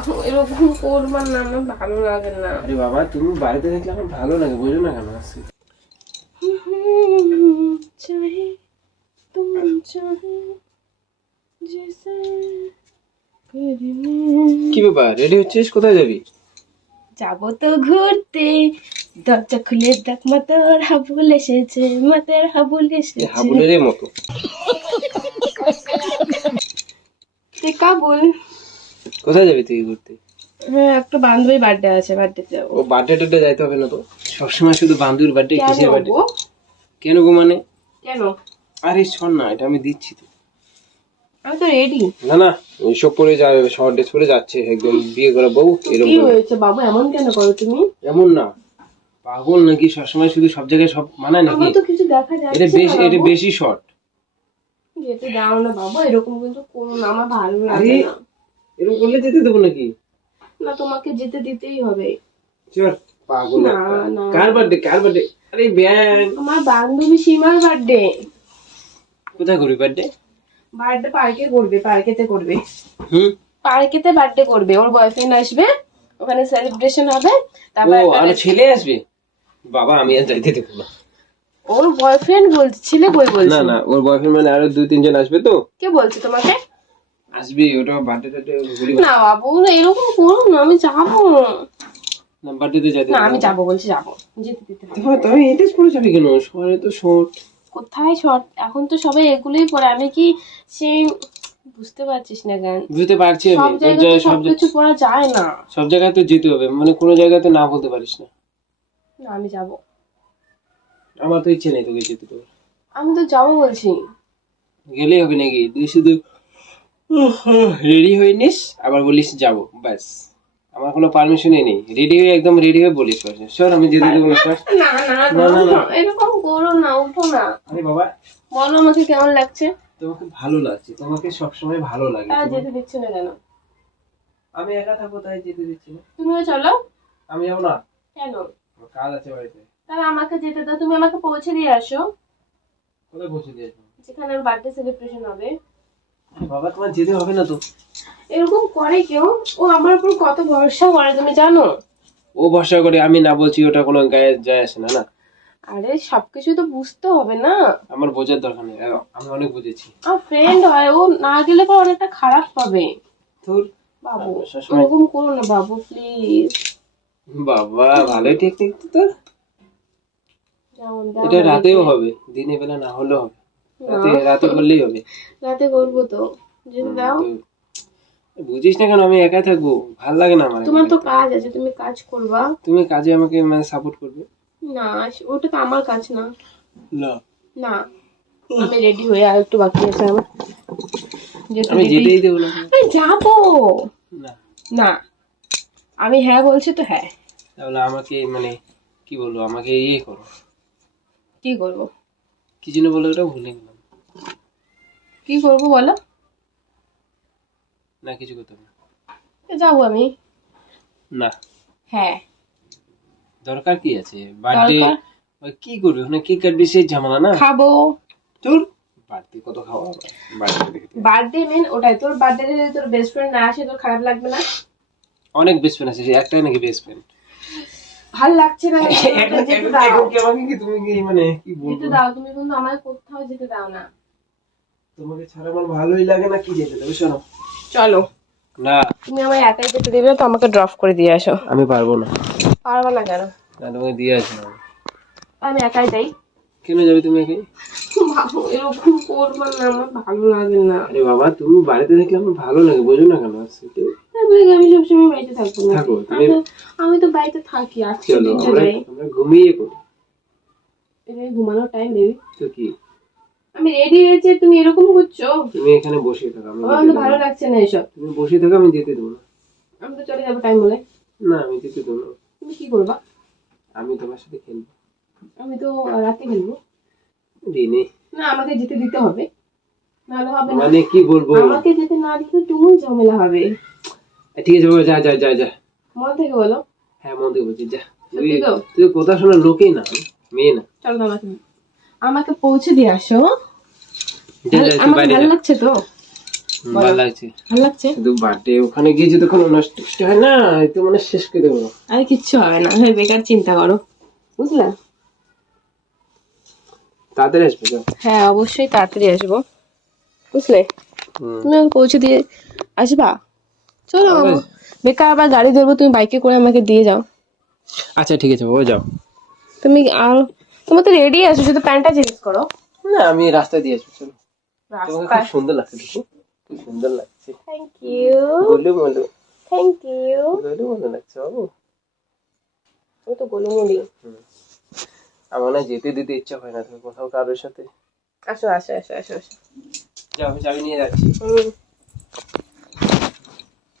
বাবু এরকম করবার না, আমার ভালো লাগে না। আরে বাবা তুমি বাড়িতে দেখলে আমার ভালো লাগে, বোঝো না কেন আসছে। চাহে তুম চাহে জैसे কি ব্যাপার, রেডি হচ্ছিস? কোথায় যাবি? যাবো তো ঘুরতে, দরজা খুলে দেখ মা তোর হাবুল এসেছে, মা তোর হাবুল এসেছে। হাবুলের মতো তুই কাবুল। কোথায় যাবি তুই ঘুরতে? হ্যাঁ একটা বান্ধবীর বার্থডে আছে, বার্থডেতে যাবো। ও বার্থডে টার্থডে যাইতে হবে না তো, সবসময় শুধু বান্ধবীর বার্থডে, কেন কিসের বার্থডে? গো? কেন গো মানে? কেন? আরে শোন না, এটা আমি দিচ্ছি তো। আমি তো রেডি। না না, এইসব পরে যাবে, শর্ট ড্রেস পরে যাচ্ছে একদম বিয়ে করা বউ কি এরকম। হয়েছে বাবু, এমন কেন করো তুমি? এমন না, পাগল নাকি? সবসময় শুধু সব জায়গায় সব মানায় নাকি? আমার তো কিছু দেখা এটা যাচ্ছে বেশি, না এটা বাবু। বেশি শর্ট। যেতে দাও না বাবু, এরকম কিন্তু করো না, আমার ভালো আরে লাগে না। এরকম করলে যেতে দেবো নাকি? না তোমাকে যেতে দিতেই হবে। চল পাগল না, একটা। না। কার বার্থডে, কার বার্থডে? আরে ব্যাং, আমার বান্ধবী সীমার বার্থডে। কোথায় করবি বার্থডে? বার্থডে পার্কে করবে, পার্কেতে করবে। হুম, পার্কেতে বার্থডে করবে, ওর বয়ফ্রেন্ড আসবে, ওখানে সেলিব্রেশন হবে। ও তারপর আর ছেলে আসবে? বাবা আমি আর যাইতে দেবো না। ওর বয়ফ্রেন্ড বলছে, ছেলে বই না বলছে। না, ওর বয়ফ্রেন্ড মানে আরো 2-3 জন আসবে তো। কে বলছে তোমাকে? আসবে, ওটা বার্থডে টার্থডে ঘুরি না বাবু এরকম করো না, আমি যাবো। না, বার্থডে যাইতে না দেবো আমি না। যাবো বলছি, যাবো, যেতে দিতে হবে। তুমি এটা পরে যাবি কেন? শহরে তো শর্ট। কোথায় শর্ট, এখন তো সবাই এগুলোই পরে, আমি কি সেই বুঝতে পারছিস না কেন? বুঝতে পারছি সব আমি, জায়গায় তো সবকিছু পরা যায় না। সব জায়গায় তো যেতে হবে, মানে কোনো জায়গায় তো না বলতে পারিস না। না আমি যাবো। আমার তো ইচ্ছে নেই তোকে যেতে দেবো। আমি তো যাবো বলছি। গেলেই হবে নাকি? তুই শুধু রেডি হয়ে নিস, আবার বলিস যাবো, ব্যাস। আমার কোনো পারমিশনই নেই, রেডি হয়ে একদম রেডি হয়ে বলিস সর আমি যেতে দেবো না সর। না না না, না, না। এরকম করো না, উঠো না। আরে বাবা বলো আমাকে কেমন লাগছে? তোমাকে ভালো লাগছে, তোমাকে সবসময় ভালো লাগে। তারা যেতে দিচ্ছে না কেন? আমি একা থাকবো তাই যেতে দিচ্ছি না। তুমিও চলো। আমি যাবো না, কেন? আমার কাজ আছে বাড়িতে। তাহলে আমাকে যেতে দাও, তুমি আমাকে পৌঁছে দিয়ে আসো কোথায় পৌঁছে দিয়েছো? যেখানে ওর বার্থডে সেলিব্রেশন হবে। বাবা তোমার যেতে হবে না তো। এরকম করে কেউ? ও আমার উপর কত ভরসা করে তুমি জানো? ও ভরসা করে, আমি না বলছি ওটা কোনো গায়ে যায় আসে না। না আরে সবকিছু তো বুঝতে হবে না। আমার বোঝার দরকার নেই, আমি অনেক বুঝেছি। আর ফ্রেন্ড হয়, ও না গেলে পর অনেকটা খারাপ পাবে। তোর বাবু সবসময় এরকম করো না বাবু প্লিজ। বাবা ভালোই টেকনিক তো তোর। যেমন এটা রাতেও হবে, দিনের বেলা না হলেও হবে। রাতে করলেই হবে। রাতে করবো তো, যেতে দাও। তো বুঝিস না কেন? আমি একা থাকবো, ভাল লাগে না আমার। তোমার তো কাজ আছে, তুমি কাজ করবা। তুমি কাজে আমাকে মানে সাপোর্ট করবে। না ওটা তো আমার কাজ না। না না আমি রেডি হয়ে আর একটু বাকি আছে আমার, যেতে আমি দিতেই- যেতেই দেবো না। আমি যাবো। না না আমি হ্যাঁ বলছি তো হ্যাঁ। তাহলে আমাকে মানে কি বলবো, আমাকে ইয়ে করো। কি করবো? কি জন্য বলো ওটা ভুলে গেলাম। কি করবো বলো? না কিছু করতে হবে না। যাবো আমি। না হ্যাঁ দরকার কি আছে? বার্থডে দরকার। কি করবি ওখানে? কেক কাটবি, সেই ঝামেলা না। খাবো। তোর বাড়তি কত খাওয়া বার্থডে দেখে। বার্থডে মেন ওটাই, তোর বার্থডে যদি তোর বেস্ট ফ্রেন্ড না আসে তোর খারাপ লাগবে না? অনেক বেস্ট ফ্রেন্ড আছে, একটাই নাকি বেস্ট ফ্রেন্ড? ভাল লাগছে না যেতে দাও। আমাকে কি তুমি কি মানে কি যেতে বলবো? দাও, তুমি কিন্তু আমাকে কোথাও যেতে দাও না। তোমাকে ছাড়া আমার ভালোই লাগে না, কি যেতে দেবে? শোনো চলো। না, তুমি আমায় একাই যেতে দেবে না তো, আমাকে ড্রপ করে দিয়ে আসো। আমি পারবো না। পারবা না কেন? না তোমাকে দিয়ে আসবো না। আমি একাই যাই। কেন যাবে তুমি একাই? বাবু এরকম করবা না, আমার ভালো লাগে না। আরে বাবা তুমি বাড়িতে দেখলে আমার ভালো লাগে, বোঝো না কেন আসছে? আমি সবসময় বাড়িতে থাকবো না। থাকো তুমি। আমি তো বাড়িতে থাকি, আজকে চলো দিনটা আমরা যাই। আমরা ঘুমিয়ে পড়ি। এটা ঘুমানোর টাইম বেবি। তো কি আমি রেডি হয়েছি, তুমি এরকম করছো? তুমি এখানে বসে থাকো, আমি আমার যেতে তো দেবো ভালো না। লাগছে না এসব। তুমি বসে থাকো, আমি যেতে দেবো না। আমি তো চলে যাবো টাইম বলে। না আমি যেতে দেবো না। তুমি কি করবা? আমি তোমার সাথে খেলবো আমি তো রাতে খেলবো। দিনে। না আমাকে যেতে দিতে হবে, নাহলে হবে না। মানে কি বলবো? আমাকে যেতে না দিতে তুমুল ঝামেলা হবে। ঠিক আছে বাবা, যা যা যা যা। মন থেকে বলো। হ্যাঁ মন দিয়ে বলছি, যা। সত্যি তো? তুই কথা শোনা লোকেই না, মেয়ে না। চলো তো আমাকে আমাকে পৌঁছে দিয়ে আসো। যা যা, তুই আমার বাইরে ভালো যা। লাগছে তো। ভালো লাগছে। ভালো লাগছে? শুধু বার্থডে ওখানে গিয়ে যদি কোনো নষ্ট হয় না, তো মানে শেষ করে দেবো। আরে কিচ্ছু হবে না, হ্যাঁ বেকার চিন্তা করো, বুঝলে? তাড়াতাড়ি আসবে তো? হ্যাঁ অবশ্যই তাড়াতাড়ি আসবো, বুঝলে? হুম। তুমি আমাকে পৌঁছে দিয়ে আসবা? চলো, আবার? বেকার আবার গাড়ি ধরবো, তুমি বাইকে করে আমাকে দিয়ে যাও। আচ্ছা ঠিক আছে বাবা, যাও। তুমি আর তোমার তো রেডি আছো, শুধু প্যান্টটা চেঞ্জ করো। না আমি রাস্তায় দিয়ে আসবো, চলো। তোমাকে খুব রাস্তায়? সুন্দর লাগছে দেখো, খুব সুন্দর লাগছে। Thank you, Golu Molu, thank you. Golu মোলু লাগছে বাবু। আমি তো গোলুমুলি। আমার না যেতে দিতে ইচ্ছা হয় না তুমি কোথাও কারোর সাথে। আসো আসো আসো আসো আসো। যাও, আমি চাবি নিয়ে যাচ্ছি। হুম।